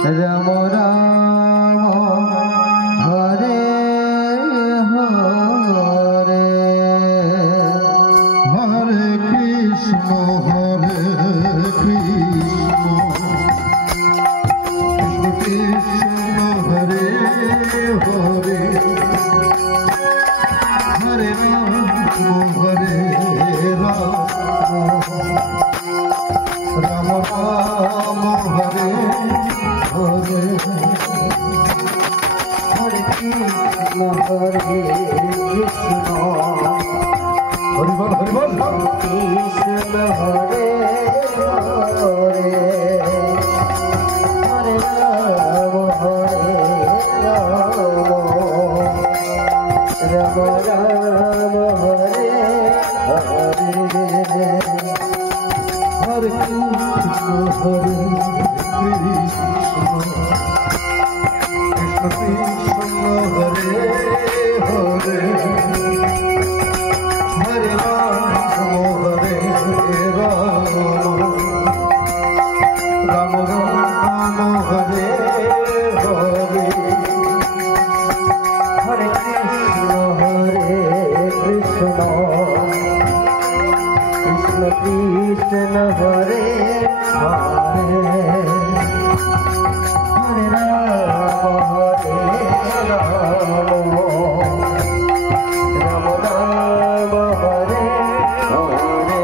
রাম রাম হরে হরে হরে কৃষ্ণ কৃষ্ণ হরে হরে হরে রাম হরে রাম রাম রাম হরে হরে হরে কৃষ্ণ হরে কৃষ্ণ হরি বল কৃষ্ণ হরে হরে হরে রাম হরে রাম রাম রাম হরে হরে হরে কৃষ্ণ হরে কৃষ্ণ কৃষ্ণ কৃষ্ণ হরে হরে হরে রাম হরে রাম রাম রাম হরে হরে হরে কৃষ্ণ কৃষ্ণ কৃষ্ণ হরে হরে হরে রাম হরে রাম রাম রাম হরে হরে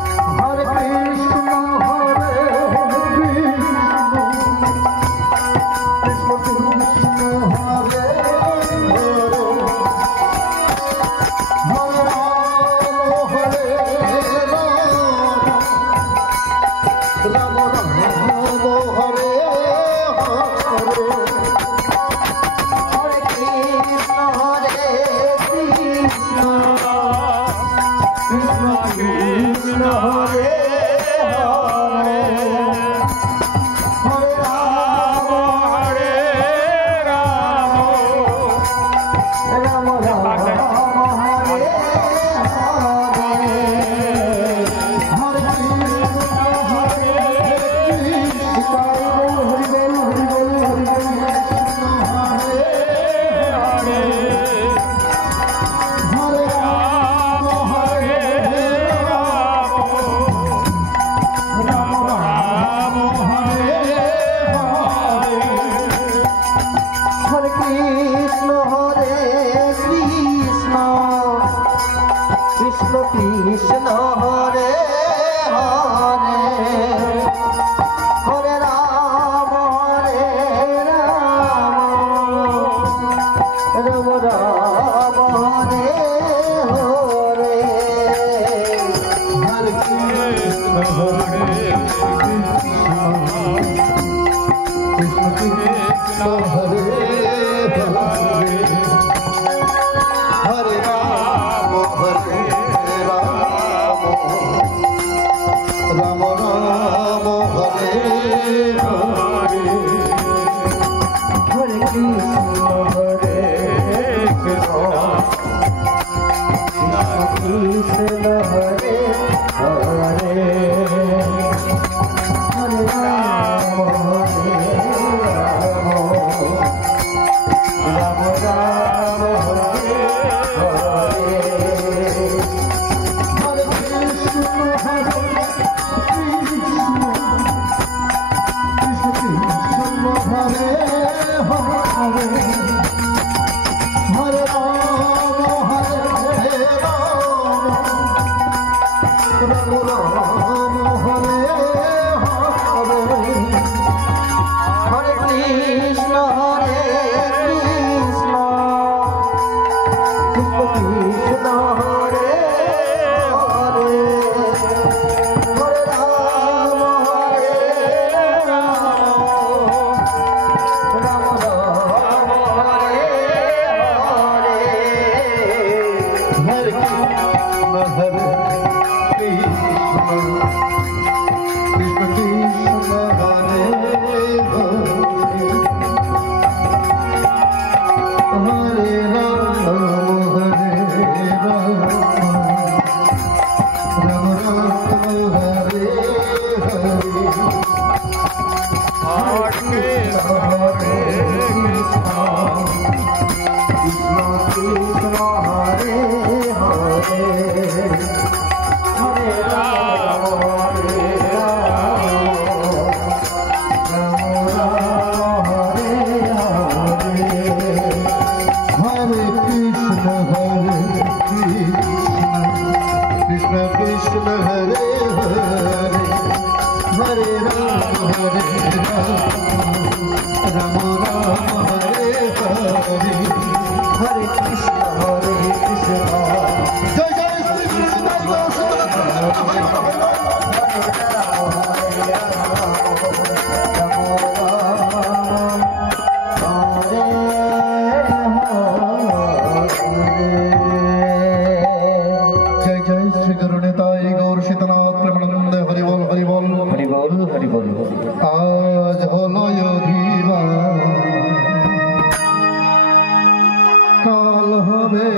হরে কৃষ্ণ হরে কৃষ্ণ কৃষ্ণ কৃষ্ণ হরে হরে হরে রাম হরে রাম রাম রাম হরে হরে হরে কৃষ্ণ হরে কৃষ্ণ কৃষ্ণ কৃষ্ণ হরে হরে হরে রাম রাম রাম হরে হরে হরে কৃষ্ণ হরে কৃষ্ণ হরি বল হরি বল হরি বল কৃষ্ণ হরে হরে হরে রাম হরে রাম রাম রাম হরে হরে হরে কৃষ্ণ হরে কৃষ্ণ কৃষ্ণ কৃষ্ণ হরে হরে হরে রাম রাম রাম হরে হরে হরে কৃষ্ণ হরে কৃষ্ণ কৃষ্ণ হরে হরে হরে রাম হরে রাম রাম রাম হরে হরে হরে কৃষ্ণ হরে কৃষ্ণ কৃষ্ণ হরে হরে হরে রাম হরে রাম রাম রাম হরে হরে হরে কৃষ্ণ হরে কৃষ্ণ কৃষ্ণ কৃষ্ণ হরে হরে হরে রাম হরে রাম রাম রাম হরে হরে হরে কৃষ্ণ জয় জয় শ্রী কৃষ্ণ जय जय श्री गुरुनिताय गौर शीतनाथ प्रेमानंद हरि बोल हरि बोल हरि बोल हरि बोल आज हलो योधीवा काल हबे